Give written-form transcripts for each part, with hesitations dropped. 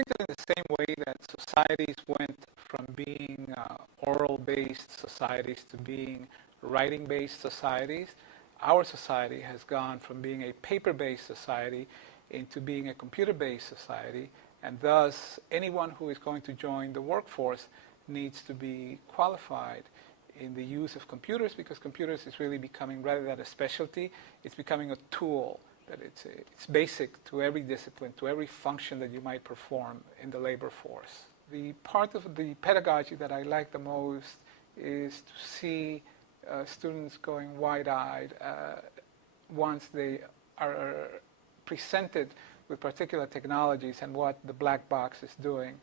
think that in the same way that societies went from being oral-based societies to being writing-based societies, our society has gone from being a paper-based society into being a computer-based society, and thus anyone who is going to join the workforce needs to be qualified in the use of computers, because computers is really becoming, rather than a specialty, it's becoming a tool that it's basic to every discipline, to every function that you might perform in the labor force. The part of the pedagogy that I like the most is to see students going wide-eyed once they are presented with particular technologies and what the black box is doing.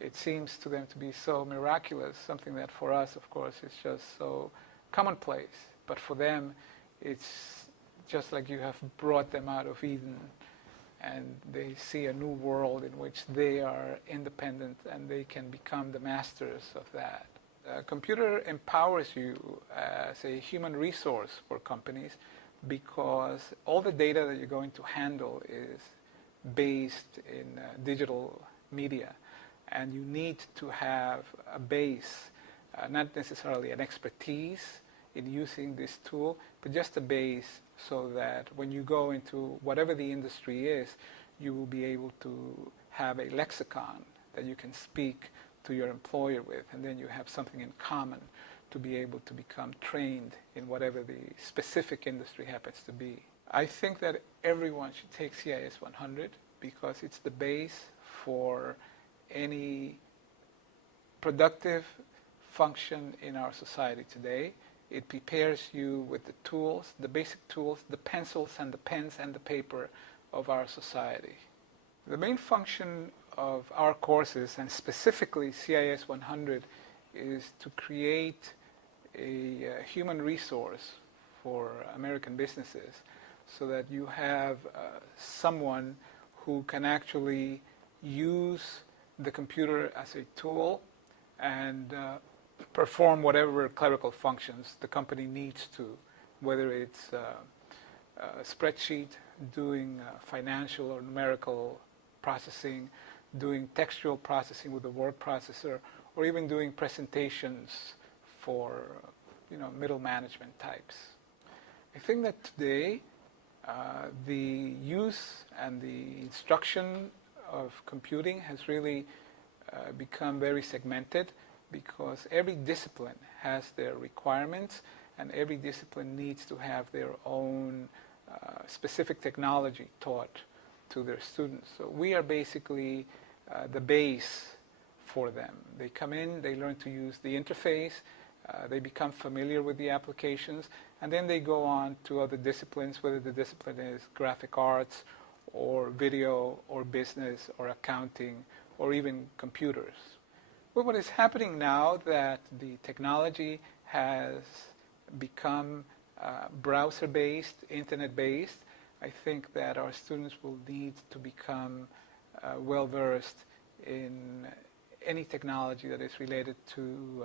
It seems to them to be so miraculous, something that for us, of course, is just so commonplace. But for them, it's just like you have brought them out of Eden, and they see a new world in which they are independent and they can become the masters of that. A computer empowers you as a human resource for companies, because all the data that you're going to handle is based in digital media, and you need to have a base, not necessarily an expertise in using this tool, but just a base so that when you go into whatever the industry is, you will be able to have a lexicon that you can speak to your employer with, and then you have something in common to be able to become trained in whatever the specific industry happens to be. I think that everyone should take CIS 100 because it's the base for any productive function in our society today. It prepares you with the tools, the basic tools, the pencils and the pens and the paper of our society. The main function of our courses, and specifically CIS 100, is to create a human resource for American businesses so that you have someone who can actually use the computer as a tool and perform whatever clerical functions the company needs to, whether it's a spreadsheet, doing financial or numerical processing, doing textual processing with a word processor, or even doing presentations for middle management types. I think that today the use and the instruction of computing has really become very segmented, because every discipline has their requirements and every discipline needs to have their own specific technology taught to their students. So we are basically the base for them. They come in, they learn to use the interface, they become familiar with the applications, and then they go on to other disciplines, whether the discipline is graphic arts or video or business or accounting or even computers. Well, what is happening now that the technology has become browser-based, internet-based, I think that our students will need to become well-versed in any technology that is related to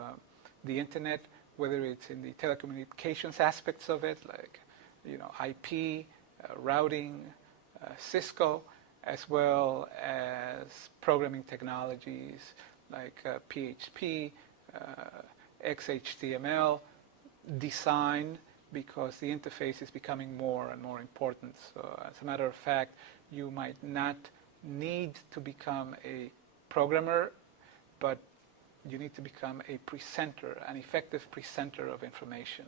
the internet, whether it's in the telecommunications aspects of it, like IP, routing, Cisco, as well as programming technologies like PHP, XHTML, design, because the interface is becoming more and more important. So as a matter of fact, you might not need to become a programmer, but you need to become a presenter, an effective presenter of information.